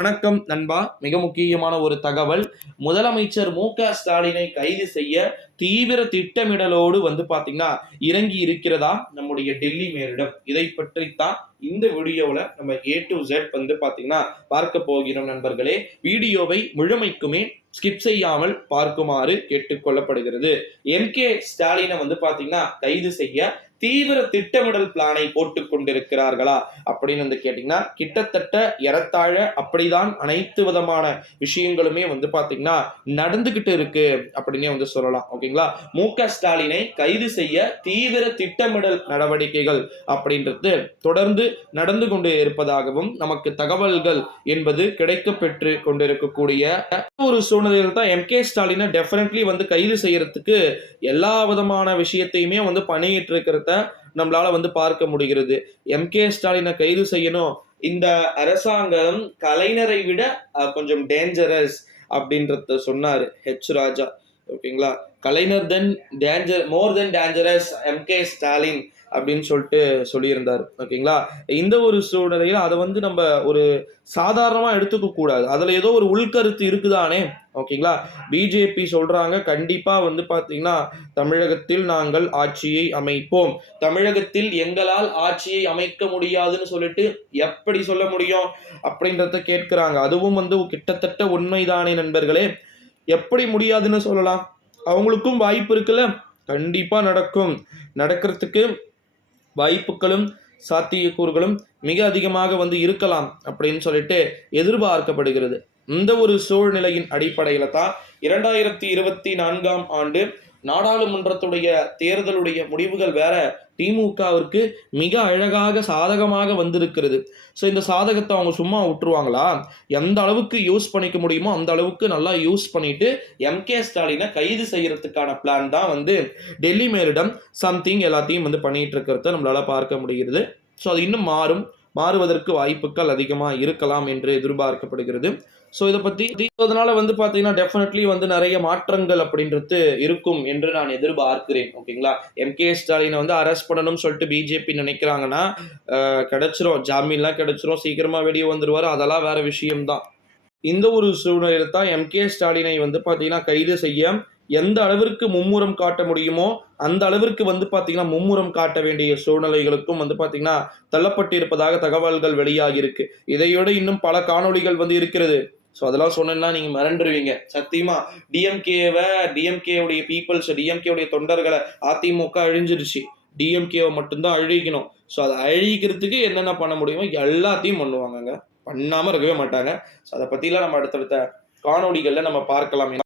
வணக்கம் நண்பா. மிக முக்கியமான ஒரு தகவல். முதலமைச்சர் மு.க. ஸ்டாலினை கைது செய்ய தீவிர திட்டமிடலோடு பாத்தீங்கன்னா இறங்கி இருக்கிறதா நம்முடைய டெல்லி மேலிடம். இதை பற்றித்தான் இந்த வீடியோவில் நம்ம A to Z பாத்தீங்கன்னா பார்க்க போகிறோம் நண்பர்களே. வீடியோவை முழுமைக்குமே ஸ்கிப் செய்யாமல் பார்க்குமாறு கேட்டுக்கொள்ளப்படுகிறது. M.K. ஸ்டாலினை பாத்தீங்கன்னா கைது செய்ய தீவிர திட்டமிடல் பிளானை போட்டுக் கொண்டிருக்கிறார்களா அப்படின்னு கேட்டீங்கன்னா கிட்டத்தட்ட ஏறத்தாழ அப்படிதான் அனைத்து விதமான விஷயங்களுமே பாத்தீங்கன்னா நடந்துகிட்டு இருக்கு அப்படின்னே சொல்லலாம். ஓகேங்களா, மு.க. ஸ்டாலினை கைது செய்ய தீவிர திட்டமிடல் நடவடிக்கைகள் அப்படின்றது தொடர்ந்து நடந்து கொண்டு இருப்பதாகவும் நமக்கு தகவல்கள் என்பது கிடைக்க பெற்று கொண்டிருக்கக்கூடிய ஒரு சூழ்நிலையில் தான் M.K. ஸ்டாலினை டெஃபினெட்லி கைது செய்யறதுக்கு எல்லா விதமான விஷயத்தையுமே பண்ணிட்டு இருக்கிறத நம்மளால பார்க்க முடிகிறது. M.K. ஸ்டாலினை கைது செய்யணும், இந்த அரசாங்கம் கலைஞரை விட கொஞ்சம் டேஞ்சரஸ் அப்படின்றத சொன்னாரு ராஜா. ஓகேங்களா, கலைஞர் தென் டேஞ்சர், மோர் தென் டேஞ்சரஸ் M.K. ஸ்டாலின் அப்படின்னு சொல்லியிருந்தார். ஓகேங்களா, இந்த ஒரு சூழ்நிலையில் அதை நம்ம ஒரு சாதாரணமா எடுத்துக்க கூடாது. அதுல ஏதோ ஒரு உள்கருத்து இருக்குதானே. ஓகேங்களா, பிஜேபி சொல்றாங்க கண்டிப்பா பாத்தீங்கன்னா தமிழகத்தில் நாங்கள் ஆட்சியை அமைப்போம், தமிழகத்தில் எங்களால் ஆட்சியை அமைக்க முடியாதுன்னு சொல்லிட்டு எப்படி சொல்ல முடியும் அப்படின்றத கேட்கிறாங்க. அதுவும் கிட்டத்தட்ட உண்மைதானே நண்பர்களே. எப்படி முடியாதுன்னு சொல்லலாம்? அவங்களுக்கும் வாய்ப்பு இருக்குல்ல, கண்டிப்பா நடக்கும். நடக்கிறதுக்கு வாய்ப்புகளும் சாத்தியக்கூறுகளும் மிக அதிகமாக இருக்கலாம் அப்படின்னு சொல்லிட்டு எதிர்பார்க்கப்படுகிறது. இந்த ஒரு சூழ்நிலையின் அடிப்படையில தான் 2024ஆம் ஆண்டு நாடாளுமன்றத்துடைய தேர்தலுடைய முடிவுகள் வேற திமுகவிற்கு மிக அழகாக சாதகமாக வந்திருக்கிறது. ஸோ இந்த சாதகத்தை அவங்க சும்மா விட்டுருவாங்களா? எந்த அளவுக்கு யூஸ் பண்ணிக்க முடியுமோ அந்த அளவுக்கு நல்லா யூஸ் பண்ணிட்டு M.K. ஸ்டாலினை கைது செய்யறதுக்கான பிளான் தான் டெல்லி மேலிடம் சம்திங் எல்லாத்தையும் பண்ணிட்டு இருக்கிறத நம்மளால பார்க்க முடிகிறது. ஸோ அது இன்னும் மாறுவதற்கு வாய்ப்புகள் அதிகமாக இருக்கலாம் என்று எதிர்பார்க்கப்படுகிறது. ஸோ இதை பற்றி அதனால பார்த்தீங்கன்னா டெஃபினெட்லி நிறைய மாற்றங்கள் அப்படின்றது இருக்கும் என்று நான் எதிர்பார்க்கிறேன். ஓகேங்களா, M.K. ஸ்டாலினை அரெஸ்ட் பண்ணணும்னு சொல்லிட்டு பிஜேபி நினைக்கிறாங்கன்னா கிடைச்சிரும், ஜாமீன்லாம் கிடைச்சிரும், சீக்கிரமா வெளியே வந்துருவாரு, அதெல்லாம் வேற விஷயம்தான். இந்த ஒரு சூழ்நிலையில தான் M.K. ஸ்டாலினை பார்த்தீங்கன்னா கைது செய்ய எந்த அளவிற்கு மும்முரம் காட்ட முடியுமோ அந்த அளவிற்கு பார்த்தீங்கன்னா மும்முரம் காட்ட வேண்டிய சூழ்நிலைகளுக்கும் பார்த்தீங்கன்னா தள்ளப்பட்டு இருப்பதாக தகவல்கள் வெளியாகி இருக்கு. இதையோட இன்னும் பல காணொளிகள் இருக்கிறது. ஸோ அதெல்லாம் சொன்னா நீங்க மிரண்டுருவீங்க சத்தியமா. டிஎம்கேவுடைய பீப்புள்ஸ், டிஎம்கேவுடைய தொண்டர்களை அதிமுக அழிஞ்சிருச்சு, டிஎம்கேவை மட்டும்தான் அழிக்கணும். ஸோ அதை அழிக்கிறதுக்கு என்னென்ன பண்ண முடியுமோ எல்லாத்தையும் பண்ணுவாங்க, பண்ணாம இருக்கவே மாட்டாங்க. ஸோ அதை பத்திலாம் நம்ம அடுத்தடுத்த காணொளிகள்ல நம்ம பார்க்கலாம்.